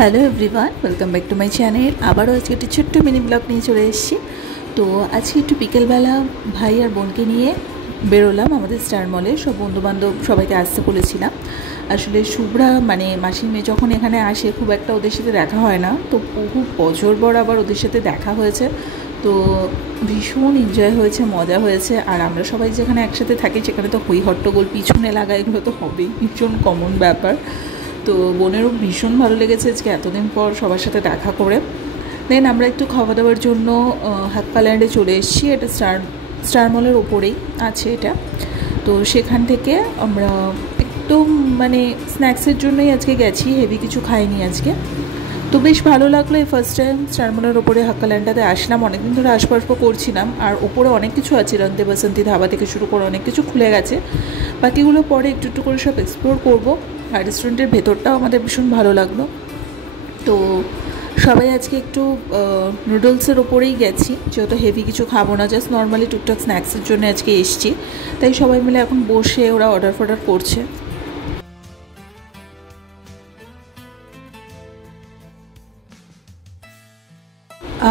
Hello everyone, welcome back to my channel. আবারও আজকে একটি ছোট্ট মিনি ব্লগ নিয়ে চলে এসেছি। তো আজকে একটু বিকেলবেলা ভাই আর বোনকে নিয়ে বেরোলাম আমাদের স্টার মলে। সব বন্ধুবান্ধব সবাইকে আসতে বলেছিলাম। আসলে শুভ্রা মানে মাসির মেয়ে যখন এখানে আসে খুব একটা ওদের সাথে দেখা হয় না, তো বহু বছর পর আবার ওদের সাথে দেখা হয়েছে। তো ভীষণ এনজয় হয়েছে, মজা হয়েছে। আর আমরা সবাই যেখানে একসাথে থাকি সেখানে তো হই হট্টগোল পিছনে লাগা এগুলো তো হবেই, ভীষণ কমন ব্যাপার। তো বোনেরও ভীষণ ভালো লেগেছে আজকে এতদিন পর সবার সাথে দেখা করে। দেন আমরা একটু খাওয়া দাওয়ার জন্য হাক্কাল্যান্ডে চলে এসেছি। এটা স্টার মলের ওপরেই আছে এটা। তো সেখান থেকে আমরা একদম মানে স্ন্যাক্সের জন্যই আজকে গেছি, হেভি কিছু খাইনি আজকে। তো বেশ ভালো লাগলো, এই ফার্স্ট টাইম স্টার মলের ওপরে হাক্কাল্যান্ডটাতে আসলাম। অনেকদিন ধরে আসবো করছিলাম। আর ওপরে অনেক কিছু আছে, রন্তে বসন্তি ধাবা থেকে শুরু করে অনেক কিছু খুলে গেছে। বাকিগুলো পরে একটু একটু করে সব এক্সপ্লোর করবো। আর রেস্টুরেন্টের ভেতরটাও আমাদের ভীষণ ভালো লাগলো। তো সবাই আজকে একটু নুডলসের ওপরেই গেছি, যেহেতু হেভি কিছু খাবো না, জাস্ট নর্মালি টুকটাক স্ন্যাক্সের জন্য আজকে এসছি। তাই সবাই মিলে এখন বসে ওরা অর্ডার করছে।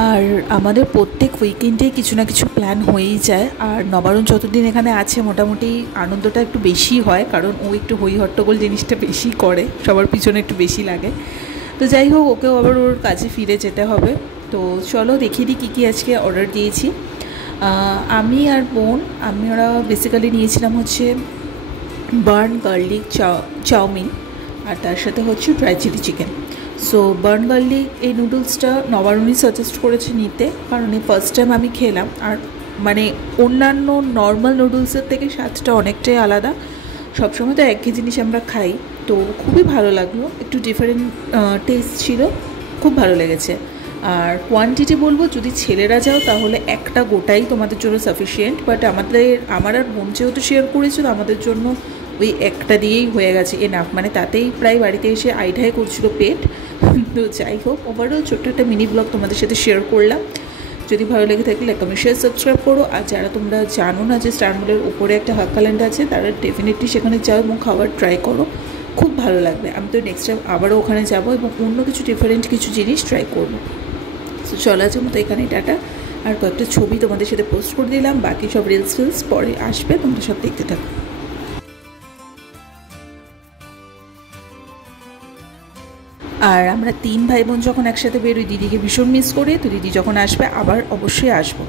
আর আমাদের প্রত্যেক উইকেন্ডে কিছু না কিছু প্ল্যান হয়েই যায়। আর নবারুণ যতদিন এখানে আছে মোটামুটি আনন্দটা একটু বেশি হয়, কারণ ও একটু হই হট্টগোল জিনিসটা বেশি করে, সবার পিছনে একটু বেশি লাগে। তো যাই হোক, ওকেও আবার ওর কাজে ফিরে যেতে হবে। তো চলো দেখিয়ে দিই কী কী আজকে অর্ডার দিয়েছি। আমি আর বোন ওরা বেসিক্যালি নিয়েছিলাম হচ্ছে বার্ন গার্লিক চাউমিন, আর তার সাথে হচ্ছে dry chilli chicken. So burn garlic এই নুডলসটা নবারুণই সাজেস্ট করেছে নিতে, কারণ এই ফার্স্ট টাইম আমি খেলাম। আর মানে অন্যান্য নর্মাল নুডলসের থেকে স্বাদটা অনেকটাই আলাদা। সবসময় তো একই জিনিস আমরা খাই, তো খুবই ভালো লাগলো, একটু ডিফারেন্ট টেস্ট ছিল, খুব ভালো লেগেছে। আর কোয়ান্টিটি বলবো, যদি ছেলেরা যাও তাহলে একটা গোটাই তোমাদের জন্য সাফিসিয়েন্ট, বাট আমার আর বোন যেহেতু শেয়ার করেছিল, আমাদের জন্য ওই একটা দিয়েই হয়ে গেছে এনাফ। মানে তাতেই প্রায় বাড়িতে এসে আইঢাই করছিল পেট। তো যাই হোক, ওভারঅল ছোট্ট একটা মিনি ব্লগ তোমাদের সাথে শেয়ার করলাম। যদি ভালো লেগে থাকলে লাইক কমেন্ট শেয়ার সাবস্ক্রাইব করো। আর যারা তোমরা জানো না যে স্টার মলের উপরে একটা হাক্কাল্যান্ড আছে, তারা ডেফিনেটলি সেখানে যাও এবং খাবার ট্রাই করো, খুব ভালো লাগবে। আমি তো নেক্সট টাইম আবারও ওখানে যাবো এবং অন্য কিছু ডিফারেন্ট কিছু জিনিস ট্রাই করবো। তো চলো আজকের মতো এখানে টাটা। আর কয়েকটা ছবি তোমাদের সাথে পোস্ট করে দিলাম, বাকি সব রিলস পরে আসবে, তোমরা সব দেখতে থাকো। আর আমরা 3 ভাই বোন যখন একসাথে বেরোই, দিদিকে ভীষণ মিস করি। তো দিদি যখন আসবে আবার অবশ্যই আসবো।